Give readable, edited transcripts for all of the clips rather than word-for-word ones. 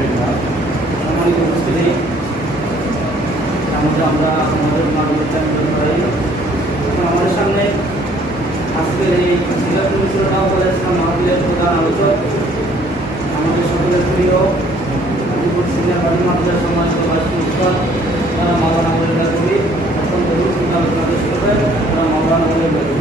সম্মানিত উপস্থিতি, আমরা আমাদের আমাদের সামনে আজকের এই মাহফিলের প্রধান আলোচক আমাদের সকলের প্রিয় গাজীপুর সিনিয়র বাড়ি মাদ্রাসা সমাজ তারা মাওলানা আবুল কবি অত্যন্ত গুরুত্বপূর্ণ আলোচনা পেশ করবেন। তারা মাওলানা আবুল কবি।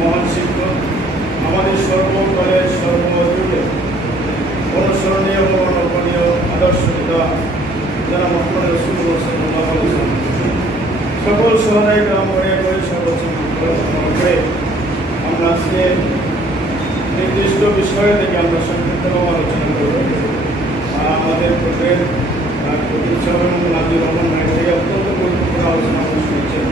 মহান শিক্ষক আমাদের সর্বকালের সর্বযুগে অনুসরণীয় এবং অনুকরণীয় আদর্শ পিতা যারা মোহাম্মদ রাসূলুল্লাহ সাল্লাল্লাহু আলাইহি ওয়াসাল্লাম সকল সহায় গ্রাম করে করে আমরা আজকে নির্দিষ্ট বিষয় থেকে আমরা সংক্ষিপ্তভাবে আলোচনা করব। আমাদের পূর্বের নাজির রহমান ভাই থেকে অত্যন্ত গুরুত্বপূর্ণ আলোচনা শুনেছেন।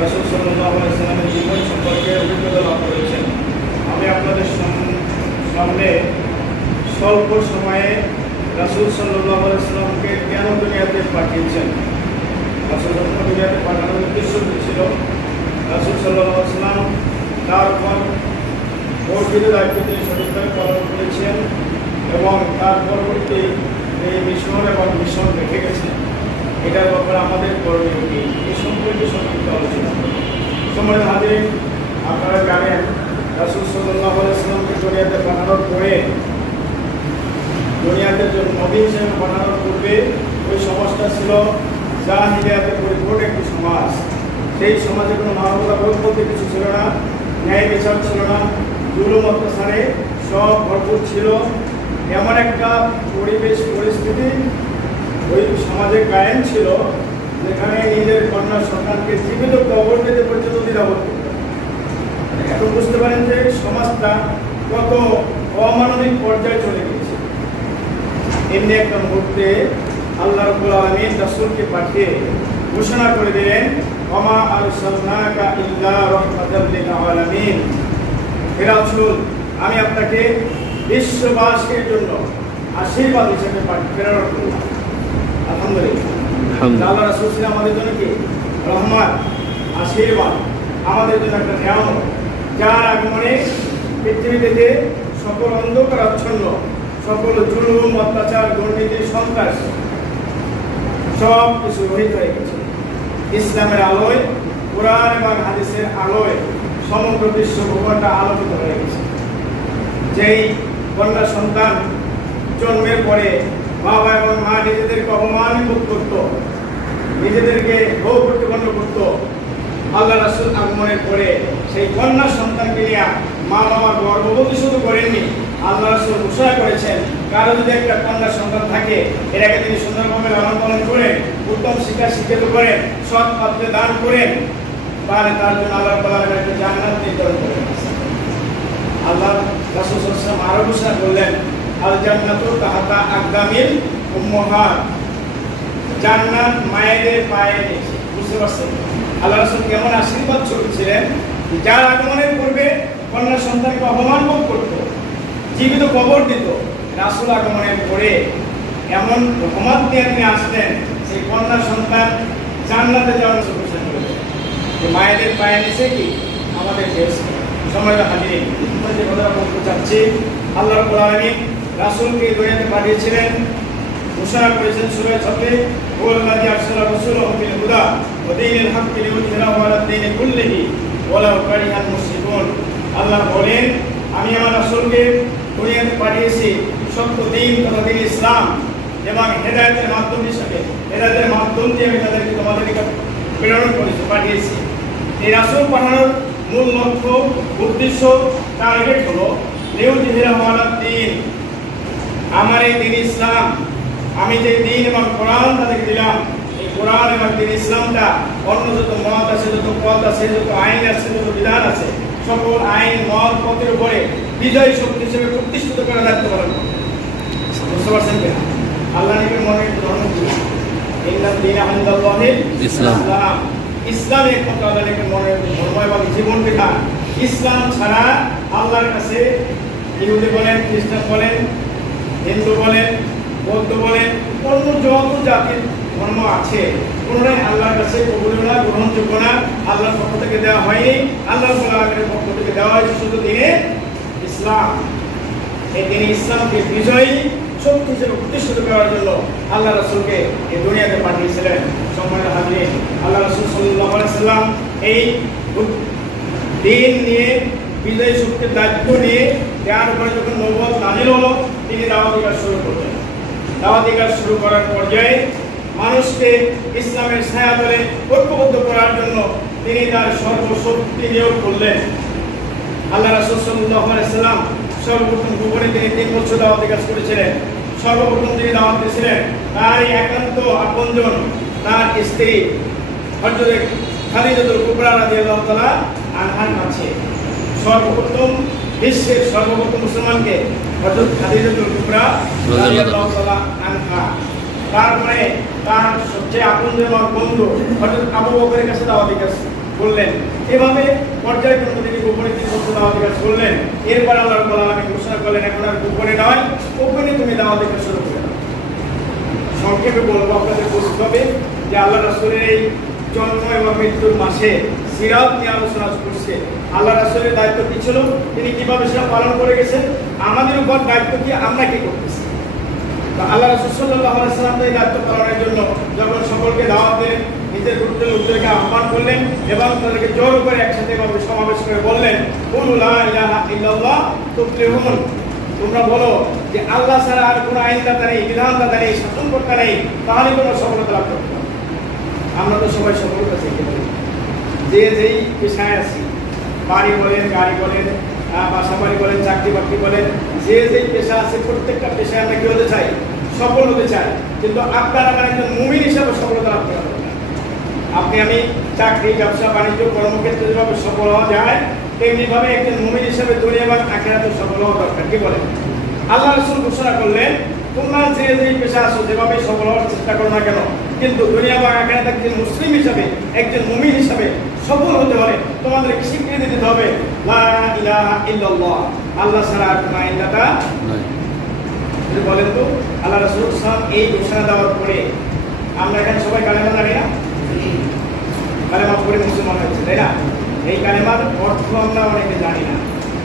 রাসূল সাল্লাল্লাহু আলাইহি ওয়াসাল্লামের জীবন সম্পর্কে অভিজ্ঞতা লাভ করেছেন। আমি আপনাদের সামনে স্বল্প সময়ে রাসূল সাল্লাল্লাহু আলাইহি ওয়াসাল্লামকে কেন দুনিয়াতে পাঠিয়েছেন, রাসূল দুনিয়াতে পাঠানোর উদ্দেশ্য ছিল রাসূল সাল্লাল্লাহু আলাইহি ওয়াসাল্লাম তার উপর অর্পিত দায়িত্ব তিনি সঠিকভাবে পালন করেছেন এবং তার পরবর্তী এই মিশন এবং মিশন রেখে গেছেন। এটার ব্যাপারে আমাদের করণীয় কি, এই সম্পর্কে সংক্ষিপ্ত আলোচনা করি। সম্মানিত হাজিরিন, আপনারা জানেন রাসূল সাল্লাল্লাহু আলাইহি ওয়াসাল্লামকে দুনিয়াতে পাঠানোর পরে, দুনিয়াতে নবী হিসেবে পাঠানোর পূর্বে ওই সমাজটা ছিল জাহিলিয়াতে পরিপূর্ণ একটি সমাজ। সেই সমাজে কোনো মানবতা বোধ বলতে কিছু ছিল না, ন্যায় বিচার ছিল না, জুলুম অত্যাচারে সব ভরপুর ছিল। এমন একটা পরিবেশ পরিস্থিতি ওই সমাজে কায়েম ছিল যেখানে নিজের কন্যা সন্তানকে জীবিত কবর দিতে পর্যন্ত দ্বিধাবোধ করত। এখন বুঝতে পারেন যে সমাজটা কত অমানবিক পর্যায়ে চলে গেছে। এমনি একটা মুহূর্তে আল্লাহ রাব্বুল আলামিন রাসূলকে পাঠিয়ে ঘোষণা করে দিলেন, ওমা আরসালনাকা ইল্লা রাহমাতাল লিল আলামিন। হে রাসূল, আমি আপনাকে বিশ্ববাসীর জন্য আশীর্বাদ হিসেবে প্রেরণ করলাম। আলহামদুলিল্লাহ, আল্লাহ রাসূল ছিলেন আমাদের জন্য কি রহমত, আশীর্বাদ, আমাদের জন্য একটা নিয়ামত, যার আগমনে পৃথিবীতে সকল অন্ধকার আচ্ছন্ন, সকল জুলুম অত্যাচার দুর্নীতি সন্ত্রাস সব কিছু রহিত হয়ে গেছে। ইসলামের আলোয়, কোরআন এবং হাদিসের আলোয় সমগ্র বিশ্ব ভূখণ্ডটা আলোকিত হয়ে গেছে। যেই কন্যা সন্তান জন্মের পরে বাবা এবং মা নিজেদেরকে অপমানিত করত, নিজেদেরকে ভোগ প্রতিপন্ন করত, আল্লাহ রাসূল আগমনের পরে সেই কন্যা সন্তানকে নিয়ে মা বাবা গর্ভবতী শুধু করেননি, আল্লাহ রাসূল ঘোষণা করেছেন কারো যদি একটা কন্যা সন্তান থাকে এটাকে তিনি সুন্দরভাবে লালন পালন করেন, উত্তম শিক্ষা শিক্ষিত করেন, সৎ পাত্রে দান করেন, তাহলে তার জন্য আল্লাহ তাআলা একটা জান্নাত নির্ধারণ করেন। আল্লাহ রাসূল সাল্লাল্লাহু আলাইহি ওয়াসাল্লাম আরো ঘোষণা করলেন, আল জান্নাতু তাহতা আকদামিল উম্মাহাত, জান্নাত মায়েদের পায়ের নিচে। বুঝতে পারছেন আল্লাহ রাসূল কেমন আশীর্বাদ ছিলেন? যার আগমনের পূর্বে কন্যা সন্তানকে অপমান ভোগ করত, জীবিত কবর দিত। রাসূল আগমনের পরে এমন রহমত নিয়ে তিনি আসলেন, সেই কন্যা সন্তান জান্নাতে যাওয়ার ঘোষণা করেছে। মায়েদের পায়ে নিচে কি আমাদের দেশ সময় হাজির যে কথা বলতে চাচ্ছি, আল্লাহ রাব্বুল আলামিন রাসূলকে দুনিয়াতে পাঠিয়েছিলেন, ঘোষণা করেছেন সূরা ছতে, ওয়াল্লাযী আরসালা রাসূলাহু বিল হুদা ওয়া দীনিল হাক্কি লিইয়ুযহিরাহু আলা দ্বীনি কুল্লিহি ওয়ালাউ কারিহাল মুশরিকুন। আল্লাহ বলেন, আমি আমার রাসূলকে দুনিয়াতে পাঠিয়েছি সত্য দ্বীন তথা দ্বীন ইসলাম এবং হেদায়েতের মাধ্যম হিসেবে, হেদায়েতের মাধ্যম দিয়ে আমি তাদেরকে তোমাদের নিকট প্রেরণ করেছি, পাঠিয়েছি। এই রাসূল পাঠানোর মূল লক্ষ্য, উদ্দেশ্য, টার্গেট হলো লিইয়ুযহিরাহু আলা দ্বীন, আমার এই দ্বীন ইসলাম, আমি যে দ্বীন এবং কোরআন তাদেরকে দিলাম, এই কোরআন এবং দ্বীন ইসলামটা অন্য যত মত আছে, যত পথ আছে, যত আইন আছে, যত বিধান আছে, সকল আইন মত পথের উপরে বিজয় শক্তি হিসেবে প্রতিষ্ঠিত করে রাখতে পারেন। বুঝতে পারছেন কিনা? আল্লাহ নবীর মনে ধর্ম কি? ইন্নাদ দীনা ইনদাল্লাহিল ইসলাম। ইসলাম একমাত্র আল্লাহ নবীর মনের ধর্ম এবং জীবন বিধান। ইসলাম ছাড়া আল্লাহর কাছে ইহুদি বলেন, খ্রিস্টান বলেন, হিন্দু বলেন, বৌদ্ধ বলেন, অন্য যত জাতির ধর্ম আছে কোনটাই আল্লাহর কাছে কবুল না, গ্রহণযোগ্য না। আল্লাহর পক্ষ থেকে দেওয়া হয়নি, আল্লাহ রাব্বুল আলামিনের পক্ষ থেকে দেওয়া হয়েছে শুধু দ্বীনে ইসলাম। এই দ্বীনে ইসলামকে বিজয়ী শক্তি হিসেবে প্রতিষ্ঠিত করার জন্য আল্লাহ রাসূলকে এই দুনিয়াতে পাঠিয়েছিলেন। সম্মানিত হাজিরিন, আল্লাহ রাসূল সাল্লাল্লাহু আলাইহি ওয়াসাল্লাম এই দ্বীন নিয়ে, বিজয়ী শক্তির দায়িত্ব নিয়ে দেওয়ার পরে যখন নবুয়ত নাযিল হলো, তিনি দাওয়াতি কাজ শুরু করলেন। দাওয়াতি কাজ শুরু করার পর্যায়ে মানুষকে ইসলামের ছায়াতলে ঐক্যবদ্ধ করার জন্য তিনি তার সর্বশক্তি নিয়োগ করলেন। আল্লাহ রাসূল সাল্লাল্লাহু আলাইহি ওয়াসাল্লাম সর্বপ্রথম গোপনে তিনি 3 বছর দাওয়াতি কাজ করেছিলেন। সর্বপ্রথম তিনি দাওয়াত দিয়েছিলেন তার একান্ত আপনজন, তার স্ত্রী হযরত খাদিজাতুল কুবরা রাদিয়াল্লাহু তাআলা আনহার কাছে। সর্বপ্রথম বিশ্বের সর্বপ্রথম মুসলমানকে হযরত খাদিজাতুল কুবরা রাদিয়াল্লাহু তাআলা আনহা, তারপরে তার সবচেয়ে আপনজন বন্ধু হযরত আবু বকরের কাছে দাওয়াতি কাজ করলেন। এভাবে পর্যায়ক্রমে তিনি গোপনে 3 বছর দাওয়াতি কাজ করলেন। এরপর আল্লাহ রাব্বুল আলামিন ঘোষণা করলেন, এখন আর গোপনে নয়, গোপনে তুমি দাওয়াতি কাজ শুরু করে দাও। সংক্ষেপে বলবো, আপনাদের বুঝতে হবে যে আল্লাহ রাসূলের এই জন্ম এবং মৃত্যুর মাসে সিরাত নিয়ে আলোচনা করছে। আল্লাহ রাসূলের দায়িত্ব কি ছিল, তিনি কিভাবে সেটা পালন করে গেছেন, আমাদের উপর দায়িত্ব কি, আমরা কি করতেছি। আল্লাহ রাসূল সাল্লাল্লাহু আলাইহি ওয়াসাল্লাম এই দায়িত্ব পালনের জন্য যখন সকলকে দাওয়াত দিলেন, নিজের গুরুত্বের লোকদেরকে আহ্বান করলেন এবং তাদেরকে জোর করে একসাথে সমাবেশ করে বললেন, কুল লা ইলাহা ইল্লাল্লাহ তুফলিহুন, তোমরা বলো যে আল্লাহ ছাড়া আর কোনো আইনদাতা নেই, বিধানদাতা নেই, শাসনকর্তা নেই, তাহলে কোনো সফলতা লাভ করতে পারবে। আমরা তো সবাই সফলতা চাইতে পারি, যে যেই পেশায় আছি, বাড়ি বলেন, গাড়ি বলেন, বাসা বাড়ি বলেন, চাকরি বাকরি বলেন, যে যেই পেশা আছে প্রত্যেকটা পেশায় আমরা কি হতে চাই, সফল হতে চাই। কিন্তু আপনার আমার একজন মুমিন হিসাবে সফলতা লাভ করা দরকার। আপনি আমি চাকরি, ব্যবসা, বাণিজ্য, কর্মক্ষেত্রে যেভাবে সফল হওয়া যায়, তেমনিভাবে একজন মুমিন হিসাবে দুনিয়া এবং আখিরাতে সফল হওয়া দরকার। কি বলেন? আল্লাহ রাসূল ঘোষণা করলেন, তোমরা যে যেই পেশা আছো, যেভাবে সফল হওয়ার চেষ্টা করো না কেন, কিন্তু দুনিয়া এবং আখিরাতে একজন মুসলিম হিসাবে, একজন মুমিন হিসাবে সফল হতে হলে তোমাদেরকে স্বীকৃতি দিতে হবে লা ইলাহা ইল্লাল্লাহ, আল্লাহ ছাড়া আর কোনো ইলাহা নাই। বলেন তো, আল্লাহ রাসূল সাল্লাল্লাহু আলাইহি ওয়াসাল্লাম এই ঘোষণা দেওয়ার পরে আমরা এখানে সবাই কালেমা জানি না? কালেমা পড়ে মুসলমান হয়েছে, তাই না? এই কালেমার অর্থ আমরা অনেকে জানি না,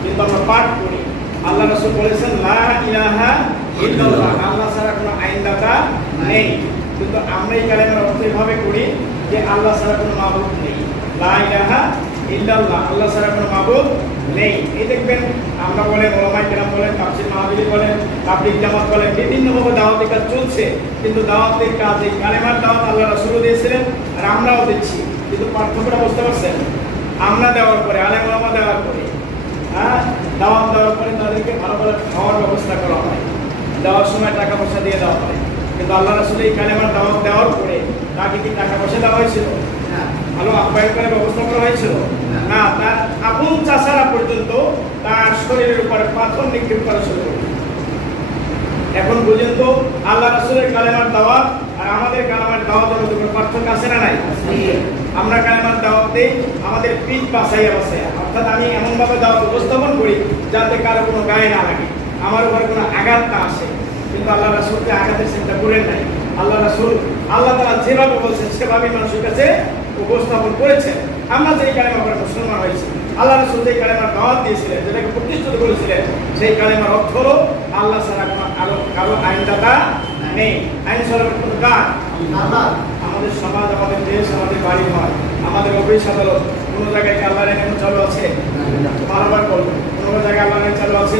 কিন্তু আমরা পাঠ করি। আল্লাহ রাসূল বলেছেন লা ইলাহা ইল্লাল্লাহ, আল্লাহ ছাড়া কোনো আইনদাতা নেই। কিন্তু আমরা এই কালেমার অর্থ এভাবে করি যে আল্লাহ ছাড়া কোনো মাবুদ নেই, লা ইলাহা ইল্লাল্লাহ, আল্লাহ ছাড়া কোনো মাবুদ নেই। এই দেখবেন আমরা বলেন, ওলামায়ে কেরাম বলেন, তাফসীর মাহফিল বলেন, তাবলীগ জামাত বলেন, বিভিন্নভাবে দাওয়াতি কাজ চলছে। কিন্তু দাওয়াতের কাজ, এই কালেমার দাওয়াত আল্লাহ রাসূলও দিয়েছিলেন আর আমরাও দিচ্ছি। কিন্তু পার্থক্যটা বুঝতে পারছেন? আমরা দেওয়ার পরে, আলেম ওলামা দেওয়ার পরে, দাওয়াত দেওয়ার পরে তাদেরকে ভালো ভালো খাওয়ার ব্যবস্থা করা হয়, দেওয়ার সময় টাকা পয়সা দিয়ে দেওয়া হয়। কিন্তু আল্লাহ রাসূল এই কালেমার দাওয়াত দেওয়ার পরে তাকে কি টাকা পয়সা দেওয়া হয়েছিল? ভালো আপ্যায়ন করার ব্যবস্থা করা হয়েছিল না। তার আপন চাচারা পর্যন্ত তার শরীরের উপরে পাথর নিক্ষেপ করা শুরু করল। এখন পর্যন্ত আল্লাহ রাসূলের কালেমার দাওয়াত আর আমাদের কালেমার দাওয়াতের মধ্যে কোনো পার্থক্য আছে না নাই? আমরা কালেমার দাওয়াতে আমাদের পিঠ বাছাইয়া বাছাইয়া, অর্থাৎ আমি এমনভাবে দাওয়াত উপস্থাপন করি যাতে কারো কোনো গায়ে না লাগে, আমার উপরে কোনো আঘাত না আসে। কিন্তু আল্লাহ রাসূলকে আঘাতের চিন্তা করেন নাই। আল্লাহ রাসূল আল্লাহ তাআলা যেভাবে বলছেন সেভাবে মানুষের কাছে উপস্থাপন করেছেন। আমরা যে কালেমা পড়ে মুসলমান হয়েছি, আল্লাহ রাসূল যে কালেমার দাওয়াত দিয়েছিলেন, যেটাকে প্রতিষ্ঠিত করেছিলেন, সেই কালেমার অর্থ হলো আল্লাহ ছাড়া কোনো কারো আইনদাতা নেই। আইন চলার কোনো কাজ আল্লাহ। আমাদের সমাজ, আমাদের দেশ, আমাদের বাড়ি ঘর, আমাদের অফিস আদালত, কোনো জায়গায় কি আল্লাহর আইন চালু আছে? বারবার বলবো, কোনো জায়গায় আল্লাহর আইন চালু আছে?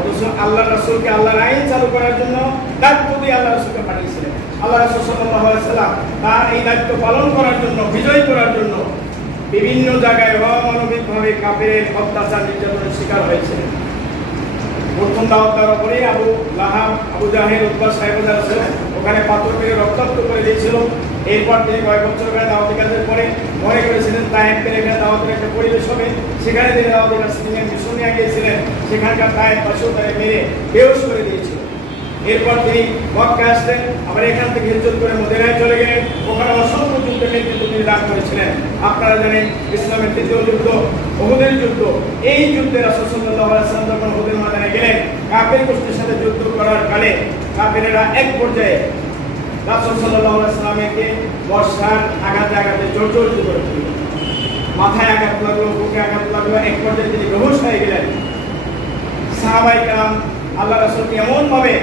অবশ্য আল্লাহ রাসূলকে আল্লাহর আইন চালু করার জন্য দায়িত্ব দিয়ে আল্লাহ রাসূলকে পাঠিয়েছিলেন। আল্লাহ রাসূল সাল্লাল্লাহু আলাইহি ওয়াসাল্লাম তার এই দায়িত্ব পালন করার জন্য, বিজয় করার জন্য বিভিন্ন জায়গায় অমানবিকভাবে কাফেরের অত্যাচার নির্যাতনের শিকার হয়েছিলেন। প্রথম দাওয়াত দেওয়ার পরে আবু লাহাব, আবু জাহেল, উতবা, সাইবা যারা ছিলেন ওখানে পাথর মেরে রক্তাক্ত করে দিয়েছিল। এরপর তিনি কয়েক বছর ওখানে দাওয়াতের কাজের পরে মনে করেছিলেন তায়েফের এখানে দাওয়াতের একটা পরিবেশ হবে, সেখানে তিনি দাওয়াতের কাছে মিশন নিয়ে গিয়েছিলেন। সেখানকার তায়েফ পাশেও তাকে মেরে বেহুশ করে দিয়েছিল। এরপর তিনি মক্কা আসলেন, আবার এখান থেকে হিজরত করে মদিনায় চলে গেলেন। ওখানে অসংখ্য যুদ্ধের নেতৃত্ব তিনি দান করেছিলেন। আপনারা জানেন ইসলামের তৃতীয় যুদ্ধ উহুদের যুদ্ধ। এই যুদ্ধে রাসূল সাল্লাল্লাহু আলাইহি ওয়াসাল্লাম যখন উহুদের ময়দানে গেলেন, কাফের গোষ্ঠীর সাথে যুদ্ধ করার কালে কাফেরেরা এক পর্যায়ে রাসূল সাল্লাল্লাহু আলাইহি ওয়াসাল্লামকে বর্ষার আঘাতে আঘাতে জর্জরিত করে দিল। মাথায় আঘাত লাগলো, বুকে আঘাত লাগলো, এক পর্যায়ে তিনি বেহুশ হয়ে গেলেন। সাহাবায়ে কেরাম আল্লাহ রাসূলকে এমনভাবে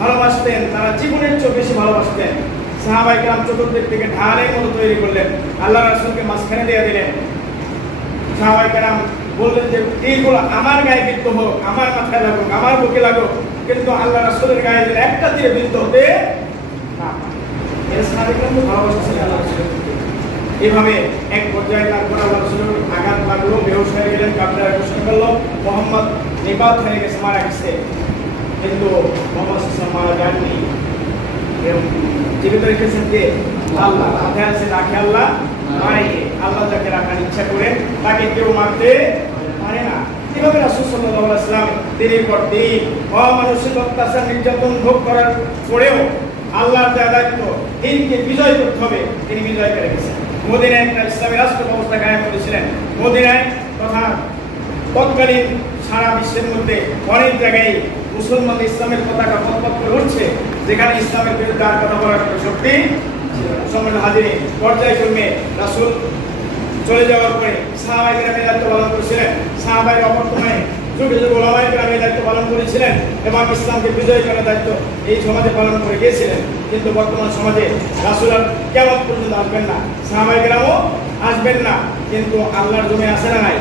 ভালোবাসতেন, তারা জীবনের চেয়ে বেশি ভালোবাসতেন। সাহাবায়ে কেরাম চতুর্দিক থেকে ঢালের মতো তৈরি করলেন, আল্লাহ রাসূলকে মাঝখানে দিয়ে দিলেন। সাহাবায়ে কেরাম বললেন যে এইগুলো আমার গায়ে বিদ্ধ হোক, আমার মাথায় লাগুক, আমার বুকে লাগুক, কিন্তু আল্লাহ রাসূলের গায়ে যেন একটা তীরে বিদ্ধ হতে না পারে। এর সাহাবায়ে কেরাম ভালোবাসতেন আল্লাহ রাসূলকে। এভাবে এক পর্যায়ে তারপর আল্লাহ রাসূলের আঘাত লাগলো, বেহুশ হয়ে গেলেন। কাফেররা ঘোষণা করলো মুহাম্মদ নিপাত হয়ে গেছে, মারা গেছে। কিন্তু মুহাম্মদ সাল্লাল্লাহু আলাইহি ওয়াসাল্লাম মারা যাননি, জীবিত রেখেছেন কে? আল্লাহ। মাথায় আছে রাখে আল্লাহ, মারে আল্লাহ। যাকে রাখার ইচ্ছা করেন তাকে কেউ মারতে পারে না। এভাবে রাসূল সাল্লাল্লাহু আলাইহি ওয়াসাল্লাম দিনের পর দিন অমানুষিক অত্যাচার নির্যাতন ভোগ করার পরেও আল্লাহর যা দায়িত্ব দিনকে বিজয় করতে হবে, তিনি বিজয় করে গেছেন। মদিনায় একটা ইসলামী রাষ্ট্র ব্যবস্থা কায়েম করেছিলেন। মদিনায় তথা তৎকালীন সারা বিশ্বের মধ্যে অনেক জায়গায় মুসলমান ইসলামের পতাকা পথ করে উঠছে, যেখানে ইসলামের বিরুদ্ধে আর কথা বলার কোনো শক্তি ছিল না। সম্মানিত হাজিরিন, পর্যায়ক্রমে রাসূল চলে যাওয়ার পরে সাহাবায়ে কেরামের দায়িত্ব পালন করেছিলেন। সাহাবায়ে অবর্তমানে যুগে যুগে উলামায়ে কেরামের দায়িত্ব পালন করেছিলেন এবং ইসলামকে বিজয় করার দায়িত্ব এই সমাজে পালন করে গিয়েছিলেন। কিন্তু বর্তমান সমাজে রাসূল আর কিয়ামত পর্যন্ত আসবেন না, সাহাবায়ে কেরামও আসবেন না। কিন্তু আল্লাহর জমিনে আছে না নাই?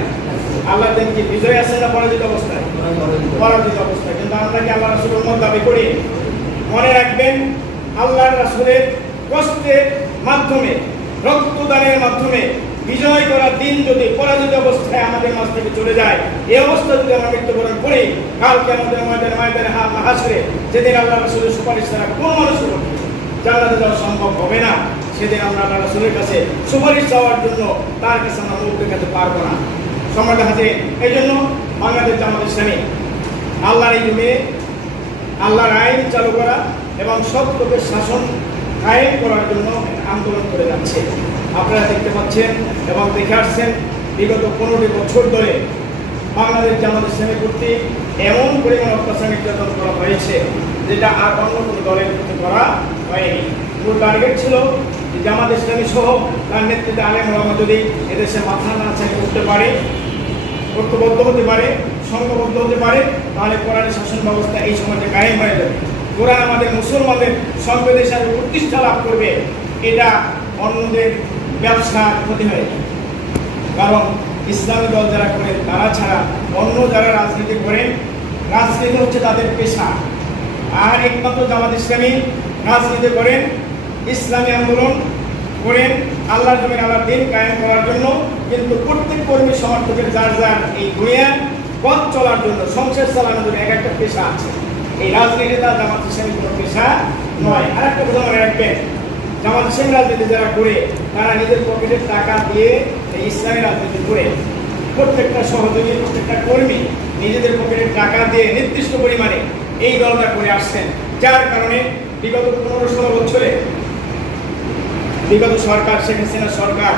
আল্লাহর দিন কি বিজয় আছে না পরাজিত অবস্থায়? পরাজিত অবস্থায়। কিন্তু আমরা কি আল্লাহ রাসূলের উম্মত দাবি করি? মনে রাখবেন, আল্লাহর রাসূলের কষ্টের মাধ্যমে, রক্তদানের মাধ্যমে বিজয় করার দিন যদি পরাজিত অবস্থায় আমাদের মাঝ থেকে চলে যায়, এই অবস্থা যদি আমরা মৃত্যুবরণ করি, কালকে আমাদের ময়দানে হাসরে যেদিন আল্লাহ রাসূলের সুপারিশ ছাড়া কোন মানুষের জান্নাতে যাওয়া সম্ভব হবে না, সেদিন আমরা আল্লাহ রাসূলের কাছে সুপারিশ চাওয়ার জন্য তার কাছে আমরা মুখ দেখাতে পারবো না। সম্মানিত হাজিরিন, এই জন্য বাংলাদেশ জামাত ইসলামী আল্লাহর এই জমিনে আল্লাহর আইন চালু করা এবং সৎ লোকের শাসন কায়েম করার জন্য আন্দোলন করে যাচ্ছে। আপনারা দেখতে পাচ্ছেন এবং দেখে আসছেন, বিগত 15 বছর ধরে বাংলাদেশ জামাত ইসলামী কর্তৃক এমন পরিমাণ অত্যাচার নির্যাতন করা হয়েছে যেটা আর অন্য কোনো দলের প্রতি করা হয়নি। মূল টার্গেট ছিল জামাত ইসলামী সহ তার নেতৃত্বে আলেম ওলামা যদি এদেশে মাথা নাড়াচাড়ি করতে পারে, ঐক্যবদ্ধ হতে পারে, সংঘবদ্ধ হতে পারে, তাহলে কোরআনের শাসন ব্যবস্থা এই সমাজে কায়েম হয়ে যাবে। কোরআন আমাদের মুসলমানদের সম্পদের হিসাবে প্রতিষ্ঠা লাভ করবে। এটা অন্যদের ব্যবসার ক্ষতি হয়ে যাবে। কারণ ইসলামী দল যারা করেন তারা ছাড়া অন্য যারা রাজনীতি করেন, রাজনীতি হচ্ছে তাদের পেশা। আর একমাত্র জামাত ইসলামী রাজনীতি করেন, ইসলামী আন্দোলন করেন আল্লাহর জমিনে আল্লাহর দ্বীন কায়েম করার জন্য। কিন্তু প্রত্যেক কর্মী সমর্থকের যার যার এই দুনিয়ার পথ চলার জন্য, সংসার চালানোর জন্য এক একটা পেশা আছে। এই রাজনীতিটা জামাত ইসলামী কোনো পেশা নয়। আর একটা কথা মনে রাখবেন, জামাত ইসলামী রাজনীতি যারা করে তারা নিজের পকেটের টাকা দিয়ে এই ইসলামী রাজনীতি করে, প্রত্যেকটা সহযোগী, প্রত্যেকটা কর্মী নিজেদের পকেটের টাকা দিয়ে নির্দিষ্ট পরিমাণে এই দলটা করে আসছেন। যার কারণে বিগত 15-16 বছরে বিগত সরকার, শেখ হাসিনা সরকার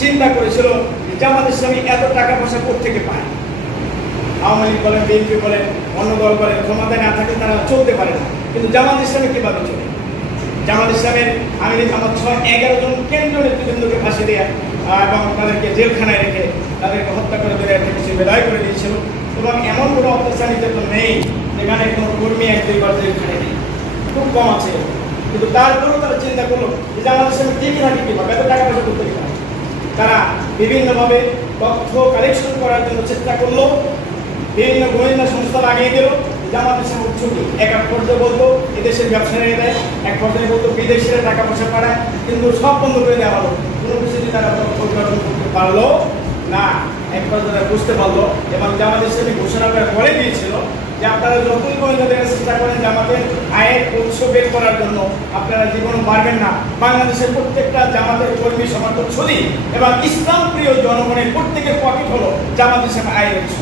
চিন্তা করেছিল জামাত ইসলামী এত টাকা পয়সা কোত্থেকে পায়। আওয়ামী লীগ বলেন, বিএনপি বলেন, অন্য দল বলেন, ক্ষমতায় না থাকে তারা চলতে পারে না, কিন্তু জামাত ইসলামী কিভাবে চলে? জামাত ইসলামের আমির জামাত সহ 11 জন কেন্দ্রীয় নেতৃবৃন্দকে ফাঁসি দেয়া এবং তাদেরকে জেলখানায় রেখে তাদেরকে হত্যা করে দিয়ে বিদায় করে দিয়েছিল। এবং এমন কোনো অত্যাচার নির্যাতন নেই যেখানে কোনো কর্মী 1-2 বার জেলখানায় নেই, খুব কম আছে। কিন্তু তারপরেও তারা চিন্তা করলো যে জামাত ইসলামী টিকে থাকে কীভাবে, এত টাকা পয়সা করতে পারে। তারা বিভিন্নভাবে তথ্য কালেকশন করার জন্য চেষ্টা করলো, বিভিন্ন গোয়েন্দা সংস্থা লাগিয়ে দিল। জামাত ইসলাম ছুটি এক পর্যায়ে বলতো এদেশের ব্যবসায়ীরা দেয়, এক পর্যায়ে বলতো বিদেশিরা টাকা পয়সা পাঠায়, কিন্তু সব বন্ধ করে দেওয়া হলো। কোনো কিছুতে তারা পরিবর্তন করতে পারলো না। এক পর্যায়ে বুঝতে পারলো এবং জামাত ইসলামী ঘোষণা করে বলে দিয়েছিল যে আপনারা যতই গোয়েন্দা দেওয়ার চেষ্টা করেন জামাতের আয়ের উৎস বের করার জন্য আপনারা জীবনে পারবেন না। বাংলাদেশের প্রত্যেকটা জামাতের কর্মী সমর্থক ছড়ি এবং ইসলাম প্রিয় জনগণের প্রত্যেকের পকেট হলো জামাত ইসলামের আয়ের উৎস।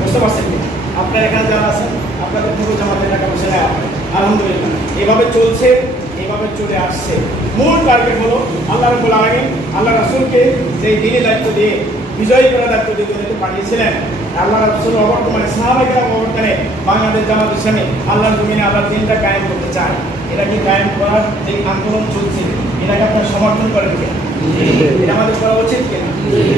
বুঝতে পারছেন কি? আপনারা এখানে যারা আছেন আপনাদের পুরো জামাতের টাকা পয়সা নেওয়া হয়, আলহামদুলিল্লাহ এভাবে চলছে, এভাবে চলে আসছে। মূল টার্গেট হলো আল্লাহ রাব্বুল আলামিন আল্লাহ রাসূলকে যে দ্বীনি দায়িত্ব দিয়ে বিজয়ী করার দায়িত্ব দিয়ে দুনিয়াতে পাঠিয়েছিলেন। আল্লাহ রাসূল অবর্তমানে সাহাবায়ে অবর্তমানে বাংলাদেশ জামাত ইসলামী আল্লাহর জমিনে আল্লাহর দ্বীনটা কায়েম করতে চায়। এটা কি কায়েম করার যে আন্দোলন চলছে এটাকে আপনারা সমর্থন করেন কিনা? এটা আমাদের করা উচিত কিনা?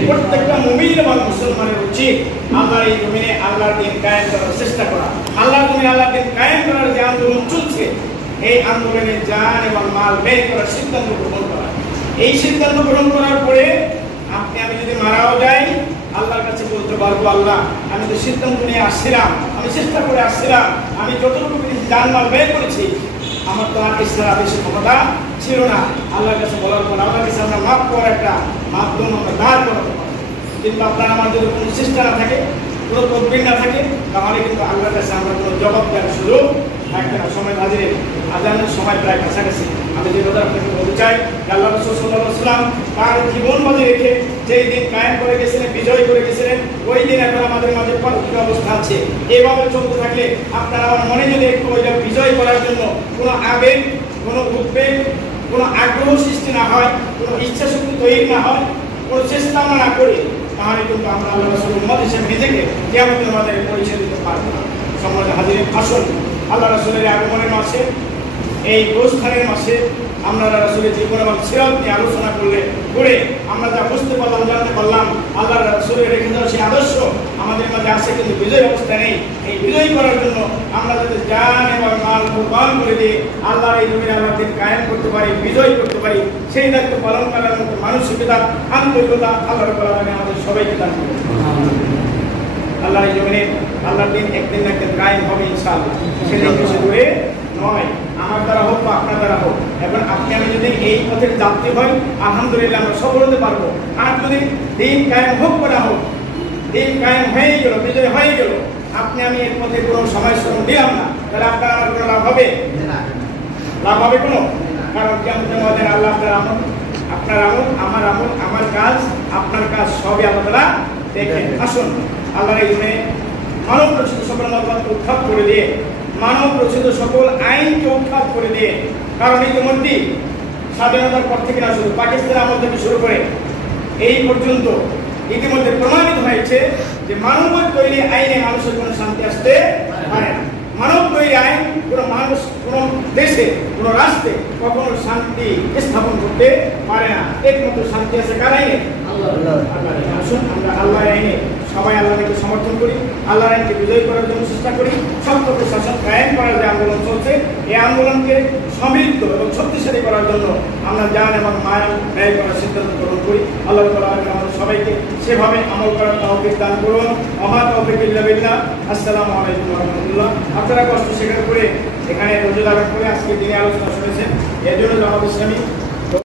প্রত্যেকটা মুমিন এবং মুসলমানের উচিত আল্লাহর এই জমিনে আল্লাহর দ্বীন কায়েম করার চেষ্টা করা। আল্লাহর জমিনে আল্লাহর দ্বীন কায়েম করার যে আন্দোলন চলছে এই আন্দোলনে জান এবং মাল ব্যয় করার সিদ্ধান্ত গ্রহণ করা। এই সিদ্ধান্ত গ্রহণ করার পরে আমি যদি মারাও যাই আল্লাহর কাছে বলতে পারবো আল্লাহ আমি তো সিদ্ধান্ত নিয়ে আসছিলাম, আমি চেষ্টা করে আসছিলাম, আমি যতটুকু জান মাল ব্যয় করেছি আমার তো আর ইসলাম আদেশের ক্ষমতা ছিল না। আল্লাহর কাছে বলার পর আল্লাহর কাছে আমরা মাফ করার একটা মাধ্যম আমরা দাঁড় করাতে পারি। কিন্তু আপনার আমার যদি কোনো চেষ্টা না থাকে, কোনো তদবির না থাকে, তাহলে কিন্তু আল্লাহর কাছে আমরা কোনো জবাব দেওয়ার সুযোগ থাকবে না। সময় হাজিরে আজানের সময় প্রায় কাছাকাছি। আমি যে কথা আপনাকে বলতে চাই আল্লাহ রাসূল সাল্লাল্লাহু আলাইহি ওয়াসাল্লাম তার জীবন বাজি রেখে যেই দিন কায়েম করে গেছিলেন, বিজয় করে গেছিলেন, ওই দিন এখন আমাদের মাঝে পার্থিব অবস্থা আছে। এইভাবে চলতে থাকলে আপনারা আমার মনে যদি একটু ওইটা বিজয় করার জন্য কোনো আবেগ, কোনো উদ্বেগ, কোনো আগ্রহ সৃষ্টি না হয়, কোনো ইচ্ছা শক্তি তৈরি না হয়, কোনো চেষ্টা আমরা না করি, তাহলে কিন্তু আমরা আল্লাহ রাসূলের উম্মত হিসেবে নিজেকে কিয়ামতের মাঠে পরিচয় দিতে পারবো না। সম্মানিত হাজিরিন, আসুন আল্লাহ রাসূলের আগমনের মাসে, এই গোস্থানের মাসে আমরা রাসূলের জীবন এবং সিরাত নিয়ে আলোচনা করে আমরা যা বুঝতে পারলাম, জানতে পারলাম আল্লাহ রাসূলের রেখে যাওয়া সেই আদর্শ আমাদের মাঝে আছে, কিন্তু বিজয় অবস্থা নেই। এই বিজয় করার জন্য আমরা যাতে জান এবং মাল কোরবান করে দিয়ে আল্লাহর এই জমিনে আল্লাহর দ্বীন কায়েম করতে পারি, বিজয় করতে পারি, সেই দায়িত্ব পালন করার মতো মানসিকতা, আন্তরিকতা আল্লাহ রাব্বুল আলামিন আমাদের সবাইকে দান করুন। আল্লাহর এই জমিনে আল্লাহর দ্বীন একদিন না একদিন কায়েম হবে ইনশাআল্লাহ। সেটা বেশি দূরে নয়, আমার দ্বারা হোক বা আপনার দ্বারা হোক। এখন আপনি আমি যদি এই পথের যাত্রী হই আলহামদুলিল্লাহ আমরা সফল হতে পারবো। আর যদি দিন কায়েম হোক বা না হোক, দিন কায়েম হয়ে গেল, বিজয় হয়ে গেল, আপনি আমি এর পথে কোনো সময় শ্রম দিলাম না, তাহলে আপনার আমার কোনো লাভ হবে? লাভ হবে কোনো? কারণ কিয়ামতের ময়দানে আল্লাহ আপনার আমল, আমার আমল, আমার কাজ, আপনার কাজ সবই আল্লাহ দেখেন। আসুন আল্লাহর এই জন্য মানব রচিত সকল মতবাদকে উৎখাত করে দিয়ে, মানব রচিত সকল আইনকে উৎখাত করে দিয়ে, কারণ ইতিমধ্যেই স্বাধীনতার পর থেকে না শুধু পাকিস্তান আমল থেকে শুরু করে এই পর্যন্ত ইতিমধ্যে প্রমাণিত হয়েছে যে মানবের তৈরি আইনে মানুষের কোনো শান্তি আসতে পারে না। মানব তৈরি আইন কোনো মানুষ, কোনো দেশে, কোনো রাষ্ট্রে কখনো শান্তি স্থাপন করতে পারে না। একমাত্র শান্তি আছে কার আইনে? আল্লাহ। আসুন আমরা আল্লাহর আইনে সবাই আল্লাহকে সমর্থন করি, আল্লাহর আইনকে বিজয় করার জন্য চেষ্টা করি। সত্যকে শাসন কায়েম করার যে আন্দোলন চলছে এই আন্দোলনকে সমৃদ্ধ এবং শক্তিশালী করার জন্য আমরা জান এবং মায়া ব্যয় করার সিদ্ধান্ত গ্রহণ করি। আল্লাহ তাআলা আমাদের সবাইকে সেভাবে আমল করার তৌফিক দান করুন। ওয়া তৌফিক ইল্লা বিল্লাহ। আসসালামু আলাইকুম ওয়া রাহমাতুল্লাহ। আপনারা কষ্ট স্বীকার করে এখানে রোজা ধারণ করে আজকে দিনে আলোচনা শুনেছেন, এর জন্য জামাত ইসলামী